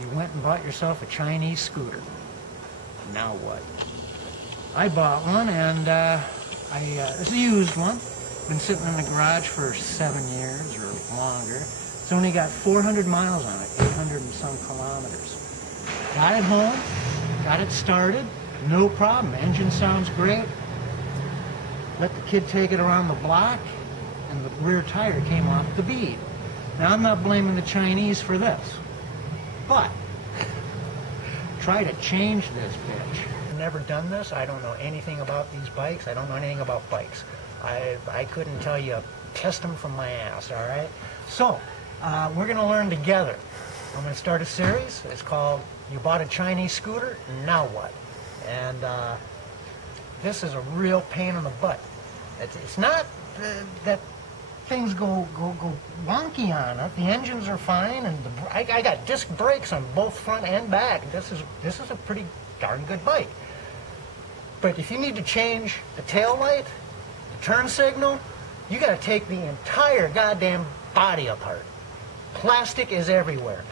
You went and bought yourself a Chinese scooter. Now what? I bought one, and it's a used one. Been sitting in the garage for 7 years or longer. It's only got 400 miles on it, 800 and some kilometers. Got it home, got it started, no problem. Engine sounds great. Let the kid take it around the block, and the rear tire came off the bead. Now, I'm not blaming the Chinese for this, but try to change this bitch. I've never done this. I don't know anything about these bikes. I don't know anything about bikes. I couldn't tell you, test them from my ass, all right? So, we're going to learn together. I'm going to start a series. It's called You Bought a Chinese Scooter, Now What? And this is a real pain in the butt. It's not that things go wonky on it. The engines are fine, and I got disc brakes on both front and back. This is a pretty darn good bike. But if you need to change the tail light, the turn signal, you got to take the entire goddamn body apart. Plastic is everywhere.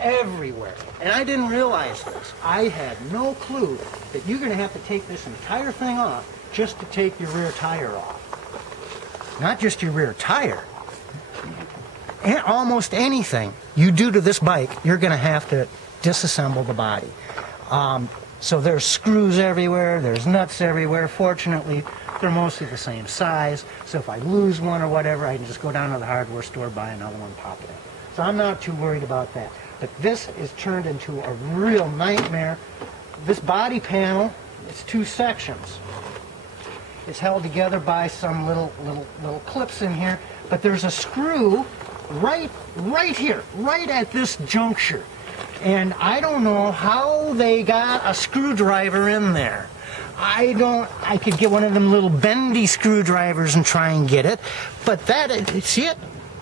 Everywhere. And I didn't realize this. I had no clue that you're going to have to take this entire thing off just to take your rear tire off. Not just your rear tire. Almost anything you do to this bike, you're going to have to disassemble the body. So there's screws everywhere, there's nuts everywhere. Fortunately, they're mostly the same size. So if I lose one or whatever, I can just go down to the hardware store, buy another one, pop it in. So I'm not too worried about that. But this is turned into a real nightmare. This body panel, it's two sections. It's held together by some little clips in here, but there's a screw right here, right at this juncture. And I don't know how they got a screwdriver in there. I could get one of them little bendy screwdrivers and try and get it, but see it?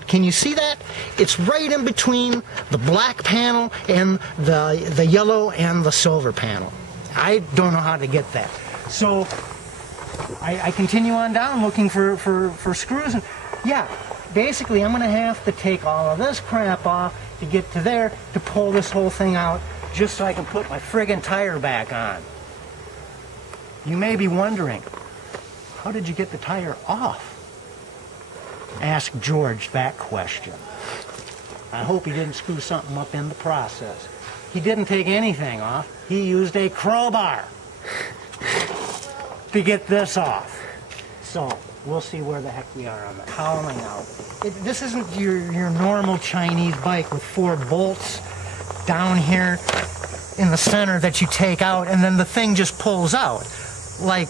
Can you see that? It's right in between the black panel and the yellow and the silver panel. I don't know how to get that. So I continue on down looking for screws, and yeah, basically I'm going to have to take all of this crap off to get to there to pull this whole thing out just so I can put my friggin' tire back on. You may be wondering, how did you get the tire off? Ask George that question. I hope he didn't screw something up in the process. He didn't take anything off. He used a crowbar to get this off. So we'll see where the heck we are on the cowling out. This isn't your normal Chinese bike with 4 bolts down here in the center that you take out and then the thing just pulls out like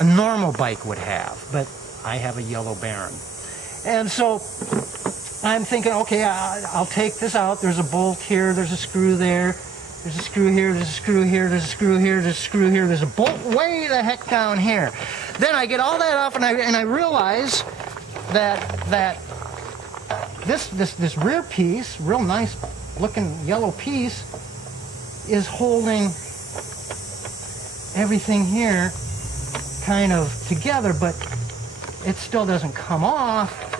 a normal bike would have. But I have a yellow Baron. And so I'm thinking, okay, I'll take this out. There's a bolt here, there's a screw there, there's a screw here, there's a screw here, there's a screw here, there's a screw here, there's a bolt way the heck down here. Then I get all that off and I realize that this rear piece, real nice looking yellow piece, is holding everything here kind of together, but it still doesn't come off.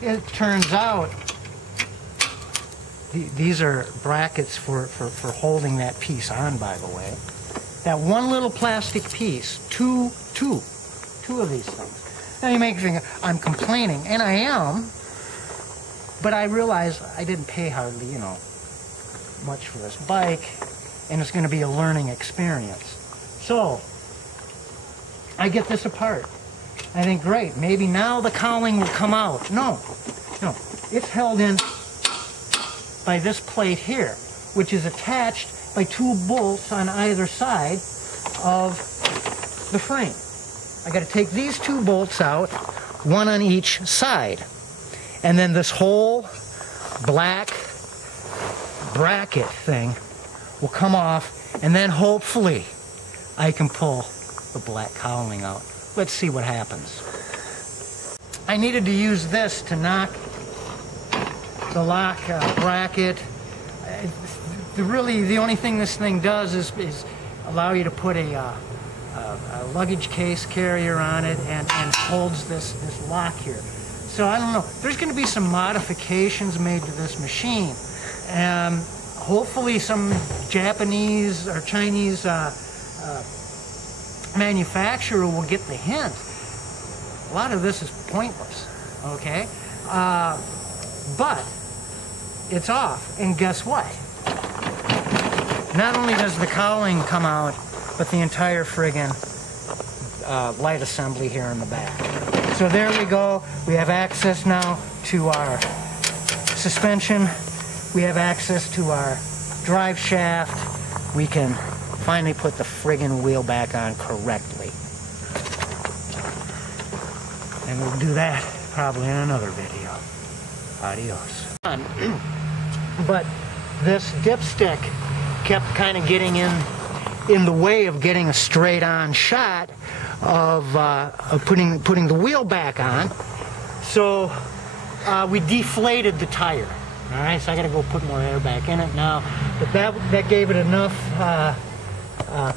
It turns out these are brackets for holding that piece on, by the way. That one little plastic piece, two of these things. Now you make me think I'm complaining, and I am, but I realize I didn't pay hardly, much for this bike, and it's going to be a learning experience. So I get this apart. I think, great, maybe now the cowling will come out. No, it's held in by this plate here, which is attached by 2 bolts on either side of the frame. I got to take these 2 bolts out, one on each side. And then this whole black bracket thing will come off, and then hopefully I can pull the black cowling out. Let's see what happens. I needed to use this to knock the lock bracket. The only thing this thing does is allow you to put a luggage case carrier on it and holds this lock here. So I don't know. There's going to be some modifications made to this machine. hopefully some Japanese or Chinese manufacturer will get the hint. A lot of this is pointless, okay? But it's off, and guess what? Not only does the cowling come out, but the entire friggin' light assembly here in the back. So there we go. We have access now to our suspension. We have access to our drive shaft. We can finally put the friggin' wheel back on correctly. And we'll do that probably in another video. Adios. But this dipstick kept kind of getting in the way of getting a straight on shot of putting the wheel back on. So we deflated the tire. All right, so I got to go put more air back in it now. But that gave it enough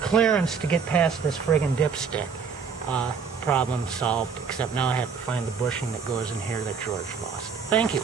clearance to get past this friggin' dipstick. Problem solved, except now I have to find the bushing that goes in here that George lost. Thank you.